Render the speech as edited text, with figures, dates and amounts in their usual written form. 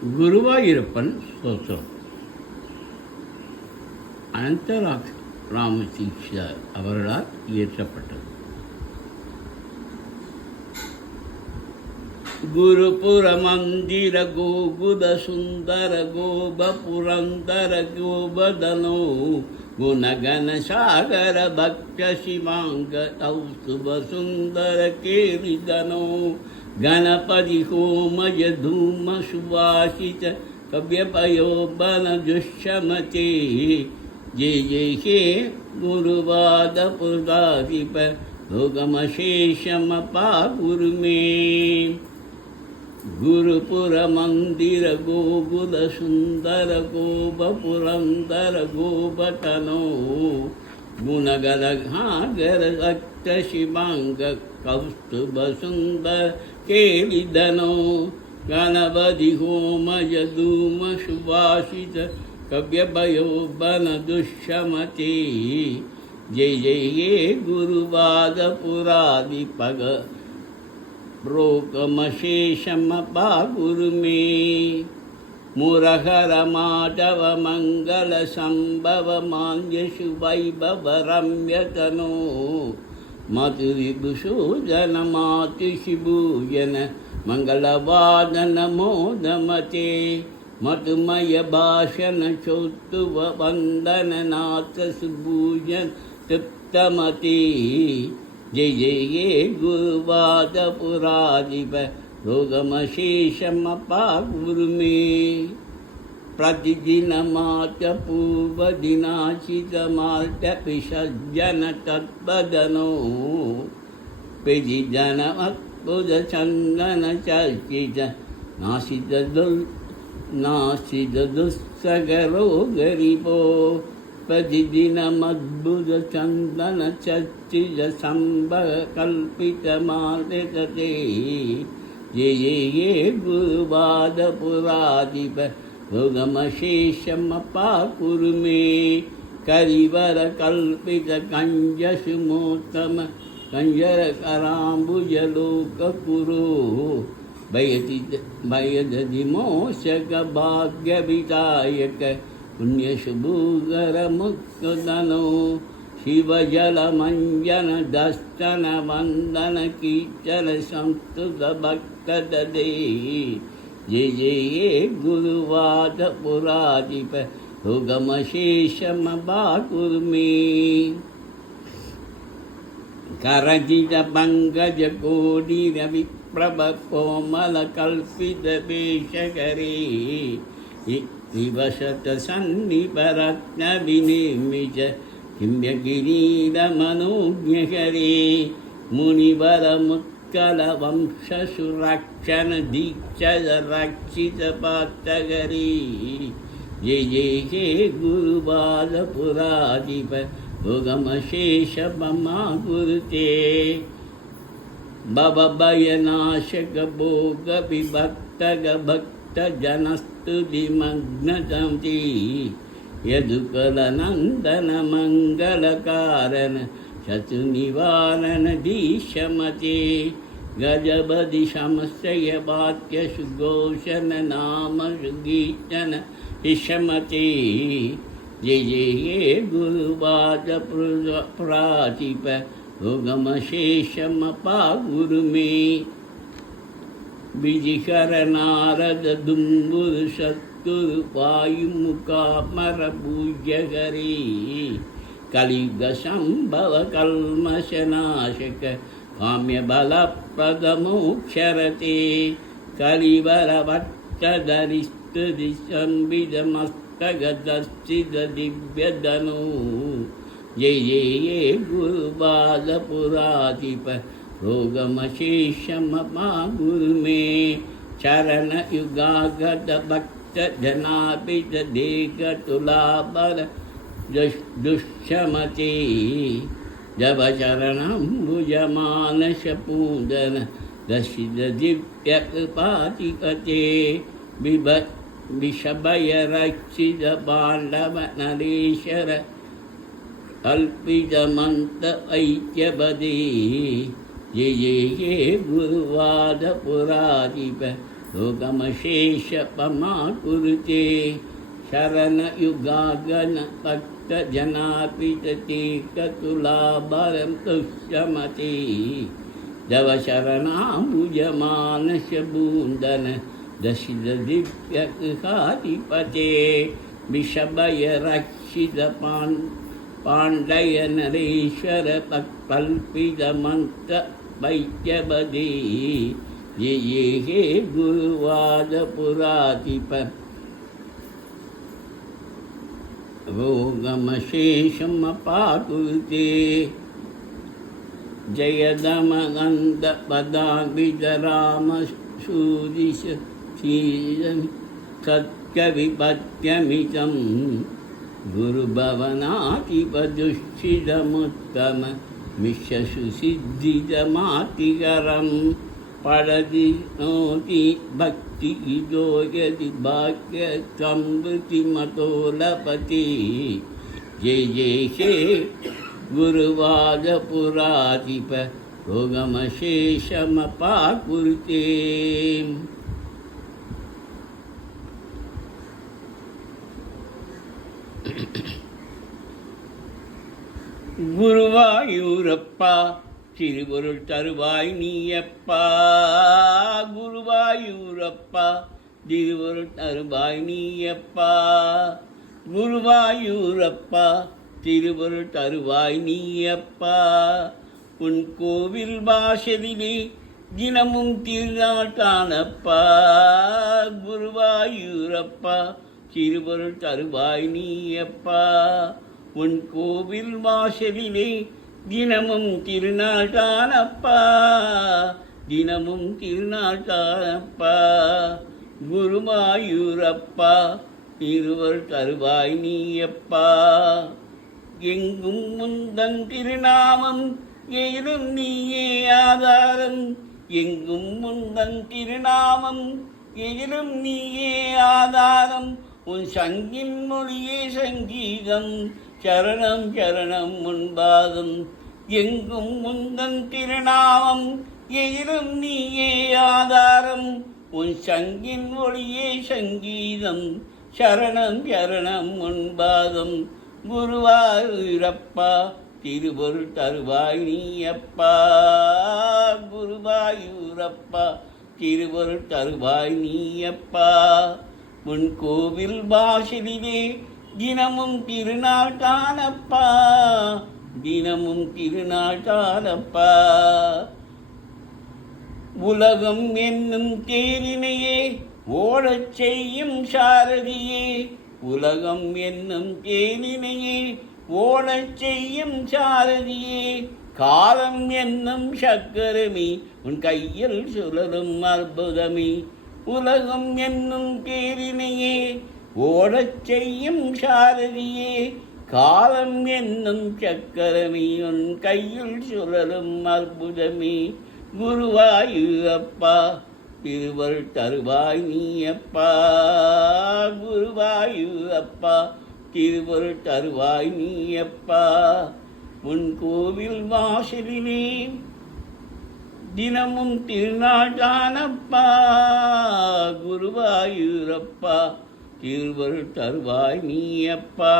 குருவாயூரப்பன் ஸ்தோத்திரம். அனந்தராக் ராமதீட்சிதர் அவர்களால் இயற்றப்பட்டது. குருபுர மந்திர கோகுல சுந்தர கோப புரந்தர கோபதனோ குணகன சாகர பக்த சிவாங்க கௌசுப சுந்தர கேரிதனோ गणपति होमय धूम सुवासित कव्यपयो बन दुष्मते जय जय हे गुरुवाद पुराधिप भोगमशेषमपा गुरु में गुरुपुर मंदिर गोकुल सुंदर गोप पुरंदर गोपतनो गुणगल घागर रक्त शिवांग कौस्तुभ सुंदर केलिदनो गणपति होमय धूम सुवासित कव्यपयो बन दुष्मते जय जय ये गुरुवाद पुराधिपग प्रोकमशेषमपा गुरु में मुरहर माधव मंगल संभव मान्यशु वैभव रम्यतनो मधुरिभूषण मातुषिभूषण मंगलवादन मोदमते मधुमय भाषण चोत्तुव वंदन नाथ सुभूषण तृप्तमते जय जय ये गुरुवाद पुराधिप रोगमशेषमपा गुरु में प्रतिदिन मात पूर्व दिनाचित मार्त विसर्जन तत्पदनो पिजन अद्भुत चंदन चर्चित नासिद दुस्सगरो गरीबो प्रतिदिन अद्भुत चंदन चर्चित संभव कल्पित मार्गते ये ये ये गुरुवाद पुराधिप भोगमशेषमपा कुरु में करिवर कल्पित कंज सुमोत्तम कंजर कराम्बुज लोक कुरु भयदि मोषक भाग्य विदायक पुण्य शुभूगर मुक्तनो शिव जल मंजन दस्तन वंदन कीर्तन संस्तुत भक्त ददे जय जय ये गुरुवाद पुराधिप भोगमशेषमपा गुरु में करजित पंकज कोटिर विप्रभ कोमल कल्पित वेशकरे विवशत सन्निप रत्न विनिर्मित किम्य किरीटमनोज्ञहरे मुनिवर मुत्कल वंश सुरक्षण दीक्षज रक्षित पात्रहरे जय जय हे गुरुवाद पुराधिप भोगमशेषमपा गुरुते भवभयनाशक भोग विभक्तग भक्त जनस्तुति मग्नतमति यदुकलनंदन मंगल कारण शत्रु निवारण दीशमते गजबदि समस्या वाक्य सुघोषण नाम सुगीतन हिशमते जय जय ये गुरुवाद प्रातिप भोगमशेषमपा गुरु में विजिकर नारद दुम्बुर सत्तुर वायुमुखामर पूज्यहरे कलियुग संभव कल्मषनाशक काम्य बल प्रदमोक्षरते कलिवर वत्तधरिस्तुति संविद मस्तगदस्थित दिव्यधनु जय जय ये गुरुवाद पुराधिप रोगमशेषमपा गुरु में चरण युगागत भक्त जनापित देख तुलाबर दुष्मते जब चरणं भुजमानस पूदन दशित दिव्य कृपाधिपते विषभय रक्षित पांडव नरेश्वर कल्पितमन्त ऐक्यपदे जय जय हे गुरुवाद पुराधिप लोकमशेषपमा कुरुते शरणयुगागन भक्तजनार्पिततीर्थतुलाभरं तुष्यमते जव शरणाम्बुजमानसबून्दन दशितदिव्यगृहाधिपते विषभय पाण्डय नरेश्वर तत्कल्पितमन्त्र वैद्यपदे ये ये हे गुरुवादपुराधिप रोगमशेषमपाकुरुते जयदमनन्दपदाभिधरामसूदिश सत्कविपत्यमितं गुरुभवनातिपदुष्टिदमुत्तम मिश्रसुसिद्धिदमातिकरं पडति नोति भक्ति इदो यदि भाग्यसंवृतिमतो लभते जय जय हे गुरुवादपुराधिप रोगमशेषमपाकुरुते குருவாயூரப்பா திருவருள் தருவாய் நீயப்பா குருவாயூரப்பா திருவருள் தருவாய் நீயப்பா குருவாயூரப்பா திருவருள் தருவாய் நீயப்பா உன் கோவில் வாசலிலே தினமும் திருநாட்டானப்பா குருவாயூரப்பா திருவருள் தருவாய் நீயப்பா உன் கோவில் வாசலிலே தினமும் திருநாட்டானப்பா தினமும் திருநாட்டானப்பா குருவாயூரப்பா திருவருள் தருவாய் நீயப்பா எங்கும் முந்தன் திருநாமம் எயிலும் நீயே ஆதாரம் எங்கும் முந்தன் திருநாமம் எயிலும் நீயே ஆதாரம் உன் சங்கின் மொழியே சங்கீதம் சரணம் சரணம் முன்பாதம் எங்கும் முந்தன் திருநாமம் எயிலும் நீயே ஆதாரம் உன் சங்கின் ஒளியே சங்கீதம் சரணம் சரணம் முன்பாதம் குருவாயூரப்பா திருவருள் தருவாய் நீயப்பா குருவாயூரப்பா திருவருள் தருவாய் நீயப்பா உன் கோவில் வாசலிலே தினமும் திருநாட்டானப்பா தினமும் திருநாட்டானப்பா உலகம் என்னும் தேரினையே ஓடச் செய்யும் சாரதியே உலகம் என்னும் தேரினையே ஓடச் செய்யும் சாரதியே காலம் என்னும் சக்கரமே உன் கையில் சுழலும் அற்புதமே உலகம் என்னும் தேரினையே ஓடச் செய்யும் சாரதியே காலம் என்னும் சக்கரமே உன் கையில் சுழலும் அற்புதமே குருவாயூரப்பா திருவருள் தருவாய் நீயப்பா குருவாயூரப்பா திருவருள் தருவாய் நீயப்பா உன் கோவில் வாசலிலே தினமும் திருநாட்டானப்பா குருவாயூரப்பா திருவருள் தருவாய் நீயப்பா